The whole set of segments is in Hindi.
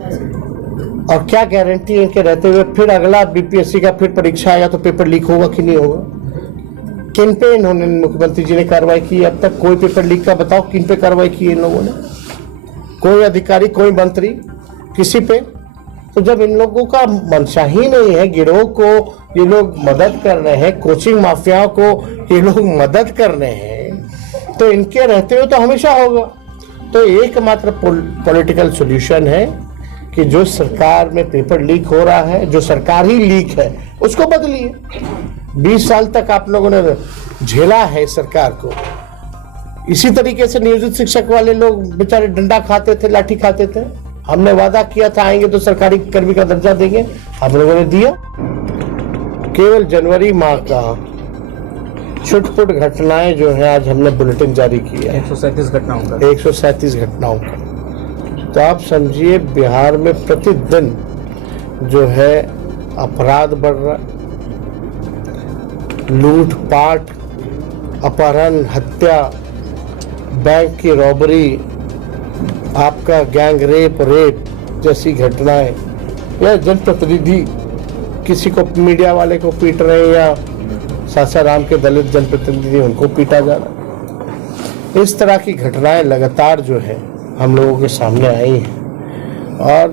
और क्या गारंटी इनके रहते हुए फिर अगला बीपीएससी का फिर परीक्षा आएगा तो पेपर लीक होगा कि नहीं होगा? किन पे इन्होंने मुख्यमंत्री जी ने कार्रवाई की? अब तक कोई पेपर लीक का बताओ, किन पे कार्रवाई की इन लोगों ने? कोई अधिकारी, कोई मंत्री, किसी पे? तो जब इन लोगों का मंशा ही नहीं है, गिरोह को ये लोग मदद कर रहे हैं, कोचिंग माफियाओं को ये लोग मदद कर रहे हैं, तो इनके रहते हुए तो हमेशा होगा। तो एकमात्र पॉलिटिकल सॉल्यूशन है कि जो सरकार में पेपर लीक हो रहा है, जो सरकार ही लीक है, उसको बदलिए। 20 साल तक आप लोगों ने झेला है सरकार को। इसी तरीके से नियोजित शिक्षक वाले लोग बेचारे डंडा खाते थे, लाठी खाते थे। हमने वादा किया था आएंगे तो सरकारी कर्मी का दर्जा देंगे, आप लोगों ने दिया। केवल जनवरी माह का छुटपुट घटनाएं जो है आज हमने बुलेटिन जारी किया है 137 घटनाओं का 137 घटनाओं का। तो आप समझिए बिहार में प्रतिदिन जो है अपराध बढ़ रहा, लूटपाट, अपहरण, हत्या, बैंक की रॉबरी, आपका गैंग रेप जैसी घटनाएं, या जनप्रतिनिधि किसी को मीडिया वाले को पीट रहे हैं या सासाराम के दलित जनप्रतिनिधि उनको पीटा जा रहा। इस तरह की घटनाएं लगातार जो है हम लोगों के सामने आई हैं और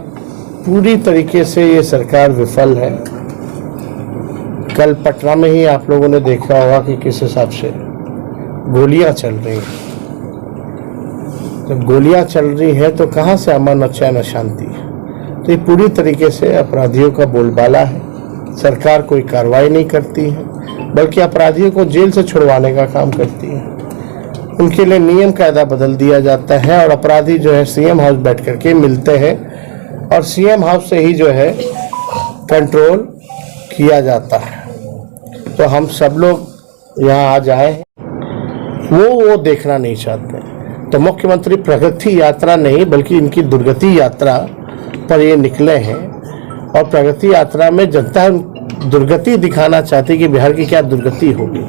पूरी तरीके से ये सरकार विफल है। कल पटना में ही आप लोगों ने देखा होगा कि किस हिसाब से गोलियां चल रही हैं। जब गोलियां चल रही हैं तो कहाँ से अमन और चैन और शांति है? तो ये पूरी तरीके से अपराधियों का बोलबाला है। सरकार कोई कार्रवाई नहीं करती है, बल्कि अपराधियों को जेल से छुड़वाने का काम करती है। उनके लिए नियम कायदा बदल दिया जाता है और अपराधी जो है सीएम हाउस बैठ करके मिलते हैं और सीएम हाउस से ही जो है कंट्रोल किया जाता है। तो हम सब लोग यहाँ आ जाए वो देखना नहीं चाहते। तो मुख्यमंत्री प्रगति यात्रा नहीं बल्कि इनकी दुर्गति यात्रा पर ये निकले हैं और प्रगति यात्रा में जनता दुर्गति दिखाना चाहती कि बिहार की क्या दुर्गति होगी।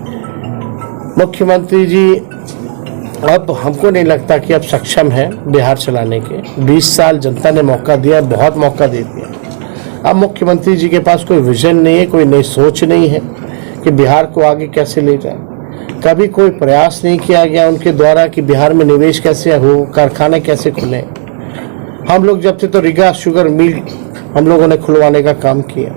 मुख्यमंत्री जी अब हमको नहीं लगता कि अब सक्षम है बिहार चलाने के। 20 साल जनता ने मौका दिया, बहुत मौका दे दिया। अब मुख्यमंत्री जी के पास कोई विजन नहीं है, कोई नई सोच नहीं है कि बिहार को आगे कैसे ले जाए। कभी कोई प्रयास नहीं किया गया उनके द्वारा कि बिहार में निवेश कैसे हो, कारखाने कैसे खुले। हम लोग जब थे तो रीगा शुगर मिल हम लोगों ने खुलवाने का काम किया।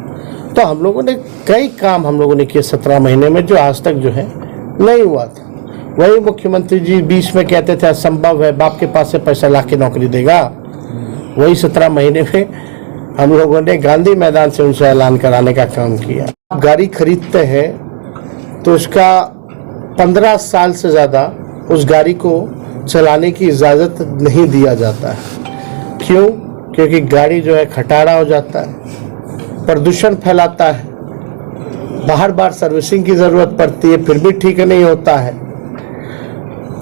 तो हम लोगों ने कई काम हम लोगों ने किए 17 महीने में जो आज तक जो है नहीं हुआ था। वही मुख्यमंत्री जी 20 में कहते थे असंभव है, बाप के पास से पैसा ला के नौकरी देगा। वही 17 महीने में हम लोगों ने गांधी मैदान से उनसे ऐलान कराने का काम किया। गाड़ी खरीदते हैं तो उसका 15 साल से ज़्यादा उस गाड़ी को चलाने की इजाज़त नहीं दिया जाता है। क्यों? क्योंकि गाड़ी जो है खटारा हो जाता है, प्रदूषण फैलाता है, बार बार सर्विसिंग की ज़रूरत पड़ती है, फिर भी ठीक नहीं होता है।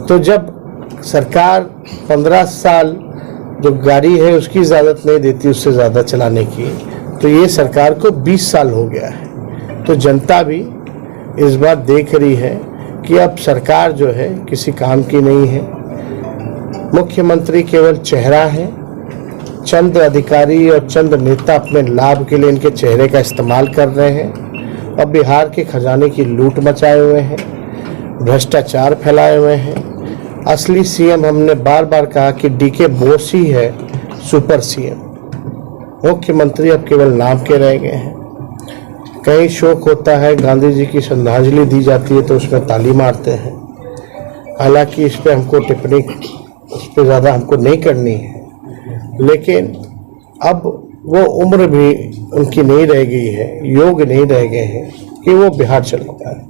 तो जब सरकार 15 साल जो गाड़ी है उसकी इजाज़त नहीं देती उससे ज़्यादा चलाने की, तो ये सरकार को 20 साल हो गया है। तो जनता भी इस बार देख रही है कि अब सरकार जो है किसी काम की नहीं है। मुख्यमंत्री केवल चेहरा है। चंद अधिकारी और चंद नेता अपने लाभ के लिए इनके चेहरे का इस्तेमाल कर रहे हैं और बिहार के खजाने की लूट मचाए हुए हैं, भ्रष्टाचार फैलाए हुए हैं। असली सीएम हमने बार बार कहा कि डीके बोस ही है सुपर सीएम। मुख्यमंत्री अब केवल नाम के रह गए हैं। कई शोक होता है, गांधी जी की श्रद्धांजलि दी जाती है तो उसमें ताली मारते हैं। हालांकि इस पर हमको टिप्पणी उस पर ज़्यादा हमको नहीं करनी है, लेकिन अब वो उम्र भी उनकी नहीं रह गई है, योग नहीं रह गए हैं कि वो बिहार चलाता है।